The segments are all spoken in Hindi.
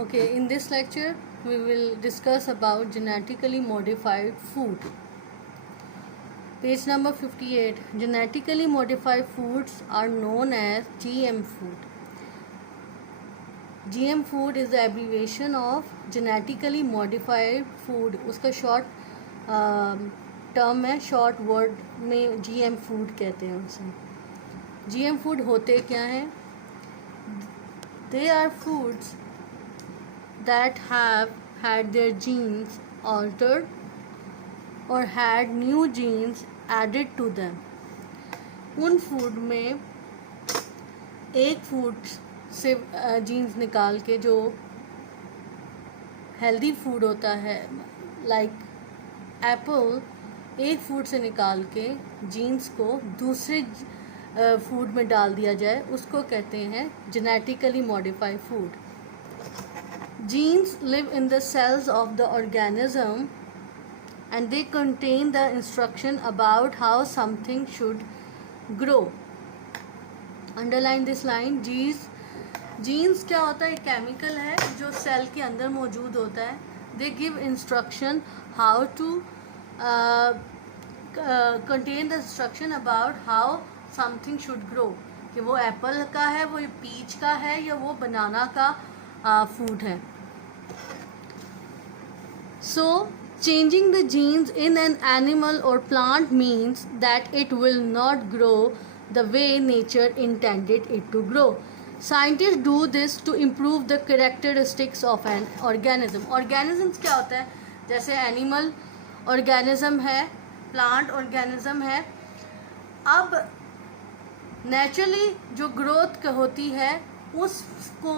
Okay, in this lecture we will discuss about genetically modified food. Page number 58. Genetically modified foods are known as GM food. GM food is the abbreviation of genetically modified food. उसका short term है, short word में GM food कहते हैं उसे. GM food होते क्या हैं? They are foods that have had their genes altered or had new genes added to them. उन फूड में एक फूड से जीन्स निकाल के जो हेल्दी फूड होता है, लाइक एप्पल, एक फूड से निकाल के जीन्स को दूसरे फूड में डाल दिया जाए, उसको कहते हैं genetically modified food. Genes live in the cells of the organism and they contain the instruction about how something should grow. Underline this line. Genes क्या होता है? एक केमिकल है जो सेल के अंदर मौजूद होता है. They give instruction how to contain the instruction about how something should grow. कि वो एप्पल का है, वो पीच का है, या वो बनाना का फूड है. So, changing the genes in an animal or plant means that it will not grow the way nature intended it to grow. Scientists do this to improve the characteristics of an organism. Organisms क्या होता है? जैसे एनिमल ऑर्गेनिज्म है, प्लांट ऑर्गेनिज्म है. अब नेचुरली जो ग्रोथ होती है उसको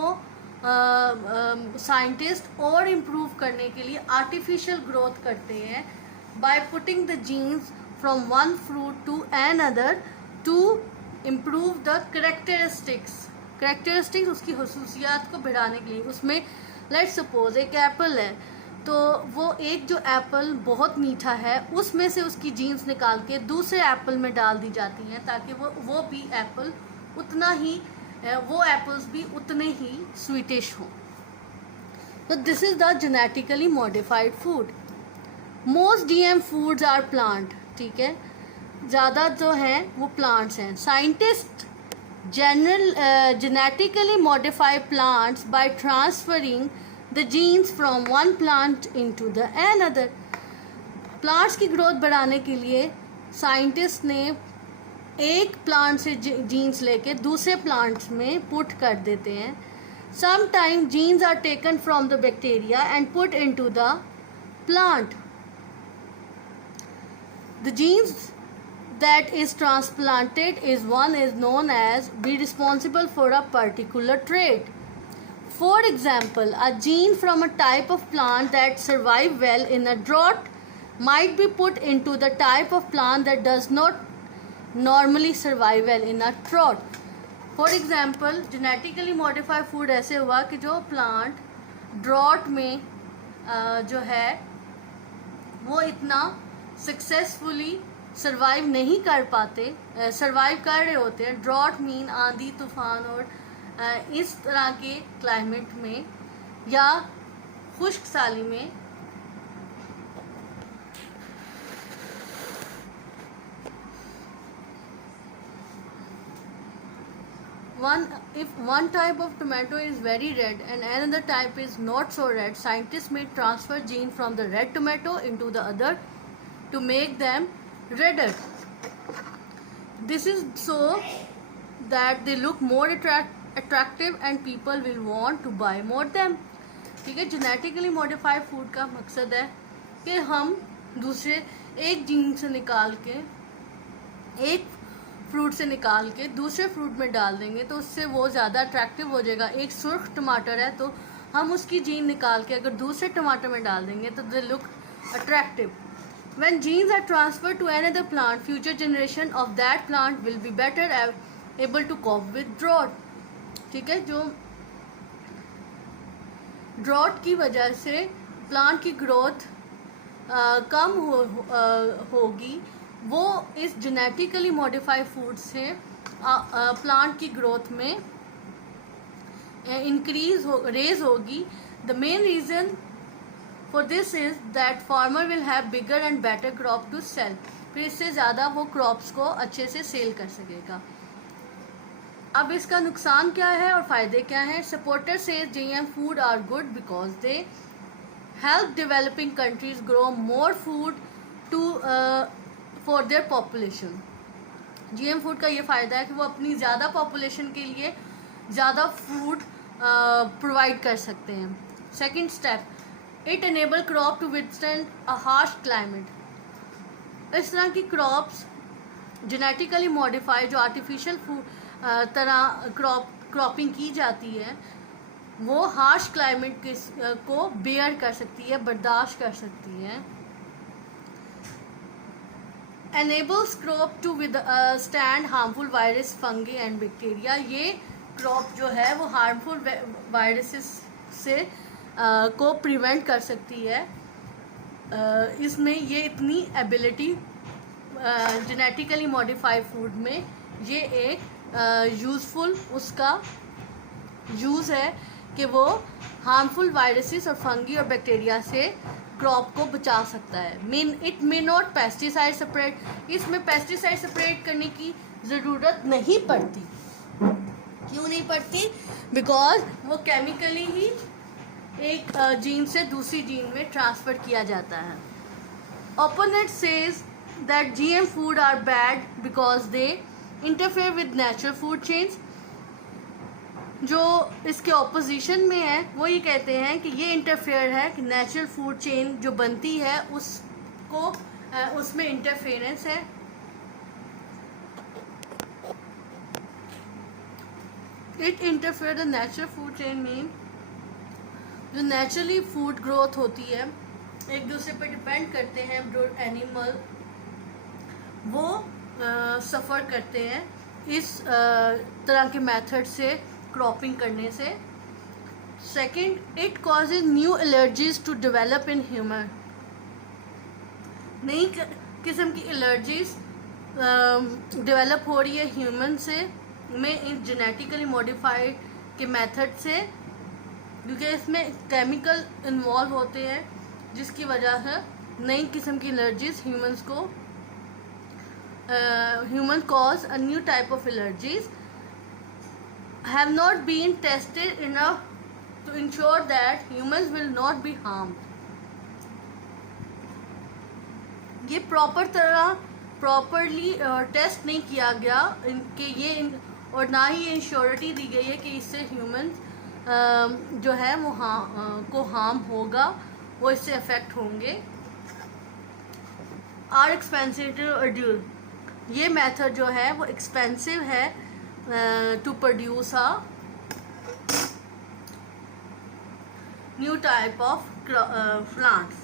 साइंटिस्ट और इम्प्रूव करने के लिए आर्टिफिशियल ग्रोथ करते हैं by putting the genes from one fruit to another to improve the characteristics उसकी खसूसियात को बढ़ाने के लिए. उसमें लेट्स सपोज एक एप्पल है, तो वो एक जो एप्पल बहुत मीठा है उसमें से उसकी जीन्स निकाल के दूसरे एप्पल में डाल दी जाती हैं ताकि वो भी एप्पल उतना ही वो एप्पल्स भी उतने ही स्वीटिश हों. तो this is the genetically modified food. Most GM foods are plant. ठीक है, ज़्यादा जो हैं वो प्लांट्स हैं. Scientist genetically modify plants by transferring the genes from one plant into the another. Plants की ग्रोथ बढ़ाने के लिए साइंटिस्ट ने एक प्लांट से जीन्स लेके दूसरे प्लांट्स में पुट कर देते हैं. Sometime genes are taken from the bacteria and put into the plant. The genes that is transplanted is one is known as be responsible for a particular trait. For example, a gene from a type of plant that survive well in a drought might be put into the type of plant that does not normally survive well in a drought. For example, genetically modified food ऐसे हुआ कि जो प्लांट ड्रॉट में जो है वो इतना सक्सेसफुली सर्वाइव नहीं कर पाते, सर्वाइव कर रहे होते हैं. ड्रॉट मीन आंधी तूफान और इस तरह के क्लाइमेट में या खुश्क साली में. If one type of tomato is very red and another type is not so red, scientists may transfer gene from the red tomato into the other to make them redder. This is so that they look more attractive and people will want to buy more them. ठीक है, जेनेटिकली मॉडिफाइड फूड का मकसद है कि हम दूसरे एक जीन से निकाल के एक फ्रूट से निकाल के दूसरे फ्रूट में डाल देंगे तो उससे वो ज़्यादा अट्रैक्टिव हो जाएगा. एक सुर्ख टमाटर है तो हम उसकी जीन निकाल के अगर दूसरे टमाटर में डाल देंगे तो they look attractive. When genes are transfer to another plant, future generation of that plant will be better able to cope with drought. ठीक है, जो ड्रॉट की वजह से प्लांट की ग्रोथ कम होगी, वो इस जेनेटिकली मॉडिफाइड फूड से प्लांट की ग्रोथ में रेज होगी. The main reason for this is that farmer will have bigger and better crop to sell. फिर इससे ज़्यादा वो क्रॉप्स को अच्छे से सेल कर सकेगा. अब इसका नुकसान क्या है और फ़ायदे क्या हैं. सपोर्टर से GM food are good because they help developing countries grow more food to for their population. GM food का ये फ़ायदा है कि वो अपनी ज़्यादा पॉपुलेशन के लिए ज़्यादा फूड प्रोवाइड कर सकते हैं. Second step, it enable crop to withstand a harsh climate. इस तरह की क्रॉप्स जेनेटिकली मॉडिफाई जो आर्टिफिशियल तरह क्रॉपिंग की जाती है वो हार्श क्लाइमेट को बेयर कर सकती है, बर्दाश्त कर सकती है. enables crop to withstand harmful virus, fungi and bacteria. ये क्रॉप जो है वो हार्मफुल वायरसेस से को प्रिवेंट कर सकती है. इसमें ये इतनी एबिलिटी जेनेटिकली मॉडिफाइड फूड में ये एक यूज़फुल उसका यूज़ है कि वो हार्मफुल वायरसेस और फंगी और बैक्टीरिया से क्रॉप को बचा सकता है. It may not pesticide separate. इसमें पेस्टिसाइड सेपरेट करने की ज़रूरत नहीं पड़ती. क्यों नहीं पड़ती? बिकॉज वो केमिकली ही एक जीन से दूसरी जीन में ट्रांसफ़र किया जाता है. Opponent says that GM food are bad because they interfere with natural food chains. जो इसके ऑपोजिशन में है वो ये कहते हैं कि ये इंटरफेयर है कि नेचुरल फूड चेन जो बनती है उसको उसमें इंटरफेरेंस है. It interfere the natural food chain mean जो नेचुरली फूड ग्रोथ होती है एक दूसरे पर डिपेंड करते हैं. ब्रूड एनिमल वो सफ़र करते हैं इस तरह के मेथड से क्रॉपिंग करने से. Second, it causes new allergies to develop in human. नई किस्म की एलर्जीज डेवलप हो रही है ह्यूमन से में इन जेनेटिकली मॉडिफाइड के मेथड से, क्योंकि इसमें केमिकल इन्वॉल्व होते हैं जिसकी वजह से नई किस्म की एलर्जीज ह्यूमंस को human cause a new type of allergies have not been tested enough to ensure that humans will not be harmed. ये प्रॉपरली टेस्ट नहीं किया गया कि ये और ना ही ये इंश्योरिटी दी गई है कि इससे ह्यूमन जो है वो को हार्म होगा, वो इससे अफेक्ट होंगे. आर एक्सपेंसिव टू अड्यूल. ये मेथड जो है वो एक्सपेंसिव है to produce a new type of plants.